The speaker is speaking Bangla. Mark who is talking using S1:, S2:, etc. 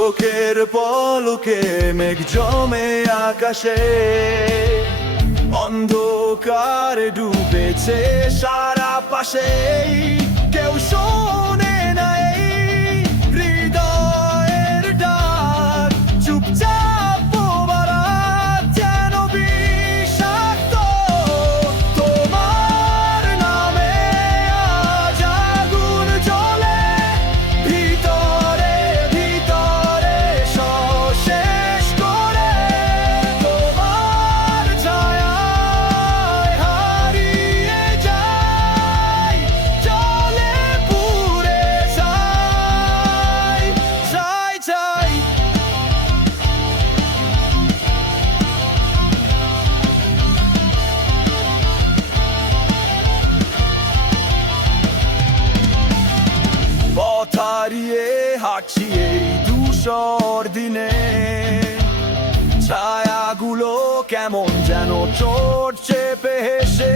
S1: চোখের পলকে মেঘ জমে আকাশে। অন্ধকার ডুবেছে সারা পাশে। কেউ শোন হারিয়ে হাঁটছি এই দুশোর দিনে। ছায়াগুলো কেমন যেন চোট চেপে হেসে